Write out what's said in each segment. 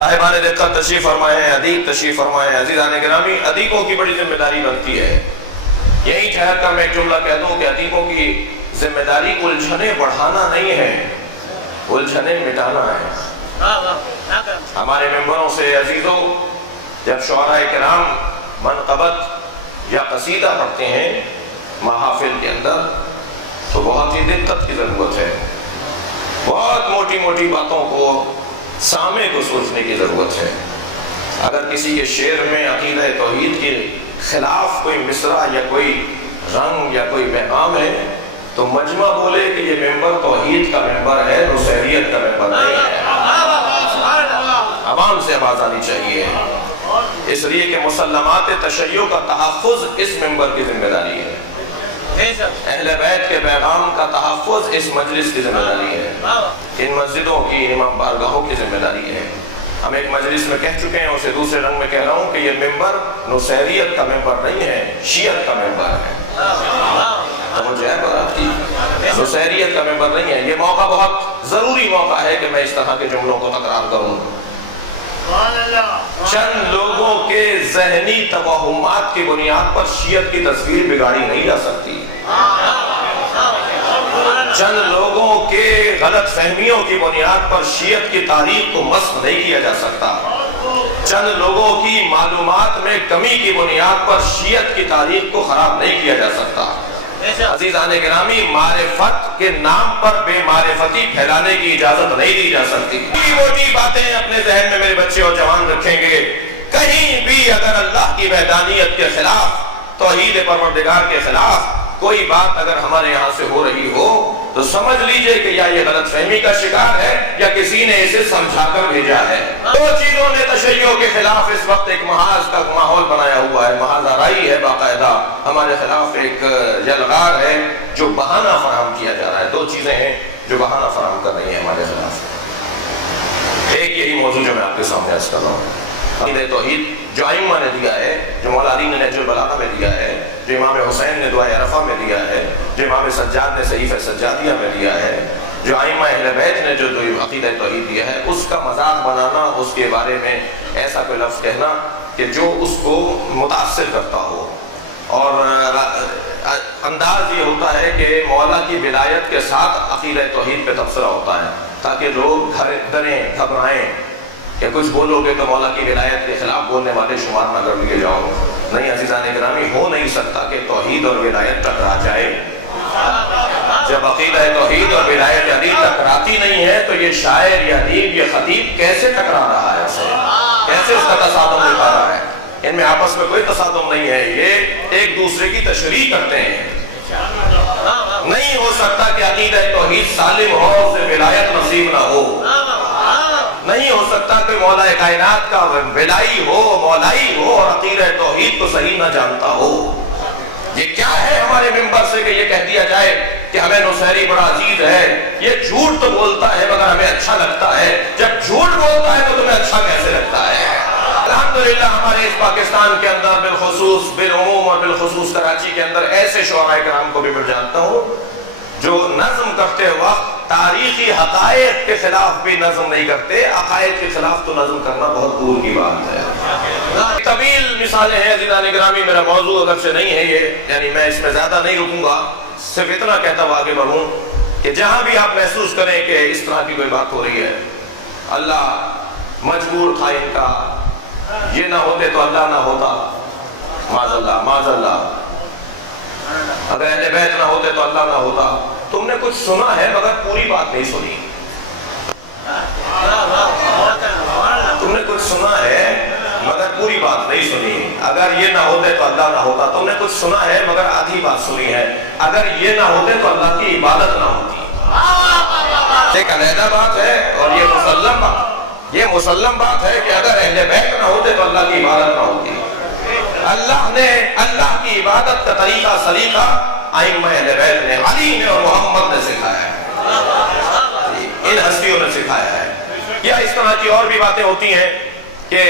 صاحبان دقت تشریف فرمائے ہیں، ادیب تشریف فرمائے ہیں۔ عزیزان گرامی، ادیبوں کی بڑی ذمہ داری بنتی ہے۔ یہی ٹھہر کر میں ایک جملہ کہہ دوں کہ ادیبوں کی ذمہ داری الجھنیں بڑھانا نہیں ہے، الجھنیں مٹانا ہے۔ ہمارے ممبروں سے عزیزوں، جب شعراء کرام منقبت یا قصیدہ پڑھتے ہیں محافل کے اندر تو بہت ہی دقت کی ضرورت ہے، بہت موٹی موٹی باتوں کو سامع کو سوچنے کی ضرورت ہے۔ اگر کسی کے شعر میں عقیدہ توحید کے خلاف کوئی مصرع یا کوئی رنگ یا کوئی پیغام ہے تو مجمع بولے کہ یہ ممبر توحید کا ممبر ہے، نصیریت کا ممبر نہیں ہے۔ عوام سے آواز آنی چاہیے، اس لیے کہ مسلمات تشیع کا تحفظ اس ممبر کی ذمہ داری ہے، اہل بیت کے پیغام کا تحفظ اس مجلس کی ذمہ داری ہے، ان مسجدوں کی، امام بارگاہوں کی ذمہ داری ہے۔ ہم ایک مجلس میں کہہ چکے ہیں، اسے دوسرے رنگ میں کہہ رہا ہوں کہ یہ ممبر نصیریت کا ممبر نہیں ہے، شیعت کا ممبر ہے۔ توجہ ہے بات کی، نصیریت کا ممبر نہیں ہے۔ یہ موقع بہت ضروری موقع ہے کہ میں اس طرح کے جملوں کو تکرار کروں۔ چند لوگوں کے ذہنی توہمات کی بنیاد پر شیعت کی تصویر بگاڑی نہیں جا سکتی، چند لوگوں کے غلط فہمیوں کی بنیاد پر شیعت کی تاریخ کو مسخ نہیں کیا جا سکتا، چند لوگوں کی معلومات میں کمی کی بنیاد پر شیعت کی تاریخ کو خراب نہیں کیا جا سکتا۔ عزیزان گرامی، معرفت کے نام پر بے معرفتی پھیلانے کی اجازت نہیں دی جا سکتی۔ موٹی باتیں اپنے ذہن میں میرے بچے اور جوان رکھیں گے، کہیں بھی اگر اللہ کی وحدانیت کے خلاف، توحید پروردگار کے خلاف کوئی بات اگر ہمارے یہاں سے ہو رہی ہو تو سمجھ لیجئے کہ یا یہ غلط فہمی کا شکار ہے یا کسی نے اسے سمجھا کر بھیجا ہے۔ دو چیزوں نے تشیع کے خلاف اس وقت ایک محاذ کا ماحول بنایا ہوا ہے، محاذ آرائی ہے، باقاعدہ ہمارے خلاف ایک یلغار ہے جو بہانہ فراہم کیا جا رہا ہے۔ دو چیزیں ہیں جو بہانہ فراہم کر رہی ہیں ہمارے خلاف۔ ایک یہی موضوع جو میں آپ کے سامنے عرض کر رہا ہوں، عقیدہ توحید جو ائمہ نے دیا ہے، جو مولا علی نے نہج البلاغہ میں دیا ہے، جو امام حسین نے دعائے عرفہ میں دیا ہے، جو امام سجاد نے صحیفہ سجادیہ میں دیا ہے، جو ائمہ اہل بیت نے جو عقیدہ توحید دیا ہے، اس کا مذاق بنانا، اس کے بارے میں ایسا کوئی لفظ کہنا کہ جو اس کو متاثر کرتا ہو، اور انداز یہ ہوتا ہے کہ مولا کی ولایت کے ساتھ عقیدہ توحید پہ تبصرہ ہوتا ہے تاکہ لوگ ڈریں، گھبرائیں کہ کچھ بولو گے تو مولا کی ولایت کے خلاف بولنے والے شمار نہ کر لیے جاؤ۔ نہیں عزیزان گرامی، ہو نہیں سکتا کہ توحید اور ولایت ٹکرا جائے۔ جب عقیدہ توحید اور ولایت علی ٹکراتی نہیں ہے تو یہ شاعر یا ادیب یا خطیب کیسے ٹکرا رہا ہے اسے، کیسے اس کا تصادم دکھا رہا ہے؟ ان میں آپس میں کوئی تصادم نہیں ہے، یہ ایک دوسرے کی تشریح کرتے ہیں۔ نہیں ہو سکتا کہ عقیدہ توحید سالم ہو، اسے ولایت نصیب نہ ہو۔ نہیں ہو سکتا کہ مولا کائنات کا ولائی ہو، مولائی ہو اور عقیدہ توحید کو صحیح نہ جانتا ہو۔ یہ کیا ہے ہمارے ممبر سے کہ یہ کہہ دیا جائے کہ ہمیں نصیری بڑا عزیز ہے؟ یہ جھوٹ تو بولتا ہے مگر ہمیں اچھا لگتا ہے۔ جب جھوٹ بولتا ہے تو تمہیں اچھا کیسے لگتا ہے؟ الحمدللہ ہمارے اس پاکستان کے اندر بالخصوص، بالعموم اور بالخصوص کراچی کے اندر ایسے شعراء کرام کو بھی میں جانتا ہوں جو نظم کرتے وقت تاریخی حقائق کے خلاف بھی نظم نہیں کرتے، عقائد کے خلاف تو نظم کرنا بہت دور کی بات ہے۔ طویل مثالیں ہیں عزیزان گرامی، میرا موضوع اگرچہ نہیں ہے یہ، یعنی میں اس میں زیادہ نہیں رکوں گا، صرف اتنا کہتا ہوں آگے بڑھوں کہ جہاں بھی آپ محسوس کریں کہ اس طرح کی کوئی بات ہو رہی ہے، اللہ مجبور تھا ان کا، یہ نہ ہوتے تو اللہ نہ ہوتا، معاذ اللہ معاذ اللہ، اگر اہل بیت نہ ہوتے تو اللہ نہ ہوتا۔ تم نے کچھ سنا ہے مگر پوری بات نہیں سنی، تم نے کچھ سنا ہے مگر پوری بات نہیں سنی۔ اگر یہ نہ ہوتے تو اللہ نہ ہوتا، تم نے کچھ سنا ہے مگر آدھی بات سنی ہے۔ اگر یہ نہ ہوتے تو اللہ کی عبادت نہ ہوتی۔ ایک علیحدہ بات ہے اور یہ مسلم بات ہے کہ اگر اہل بیت نہ ہوتے تو اللہ کی عبادت نہ ہوتی۔ اللہ نے اللہ کی عبادت کا طریقہ سلیقہ ائمہ اہل بیت نے، علی نے اور محمد نے سکھایا ہے، ان ہستیوں نے سکھایا ہے۔ یا اس طرح کی اور بھی باتیں ہوتی ہیں کہ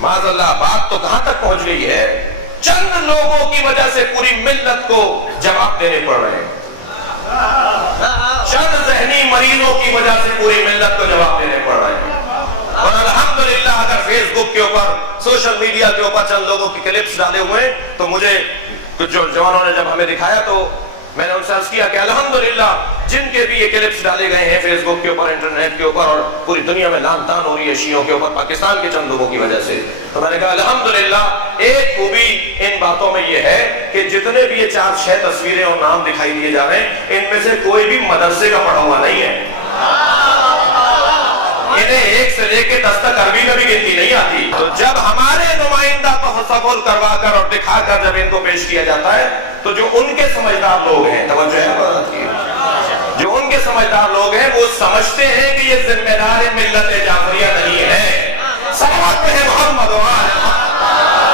معاذ اللہ بات تو کہاں تک پہنچ گئی ہے، چند لوگوں کی وجہ سے پوری ملت کو جواب دینے پڑ رہے ہیں، چند ذہنی مریضوں کی وجہ سے پوری ملت کو جواب دینے پڑ رہے ہیں۔ اور الحمدللہ اگر فیس بک کے اوپر سوشل میڈیا کے اوپر چند لوگوں کی کلپس ڈالے ہوئے ہیں تو مجھے کچھ جو جوانوں نے جب ہمیں دکھایا تو میں نے ان سے عرض کیا کہ الحمدللہ جن کے بھی یہ کلپس ڈالے گئے ہیں فیس بک کے اوپر انٹرنیٹ کے اوپر اور پوری دنیا میں لان تان ہو رہی ہے شیعوں کے اوپر پاکستان کے چند لوگوں کی وجہ سے، تو میں نے کہا الحمدللہ ایک خوبی ان باتوں میں یہ ہے کہ جتنے بھی یہ 4-6 تصویریں اور نام دکھائی دیے جا رہے ہیں ان میں سے کوئی بھی مدرسے کا پڑھا ہوا نہیں ہے، انہیں 1 سے لے کے 10 تک عربی میں بھی گنتی نہیں آتی۔ تو جب ہمارے نمائندہ تصور کروا کر اور دکھا کر جب ان کو پیش کیا جاتا ہے تو جو ان کے سمجھدار لوگ ہیں، توجہ ہے بات کی، جو ان کے سمجھدار لوگ ہیں وہ سمجھتے ہیں کہ یہ ذمہ دار ملت جعفریہ نہیں ہے، صلوات پہ محمد و آل محمد۔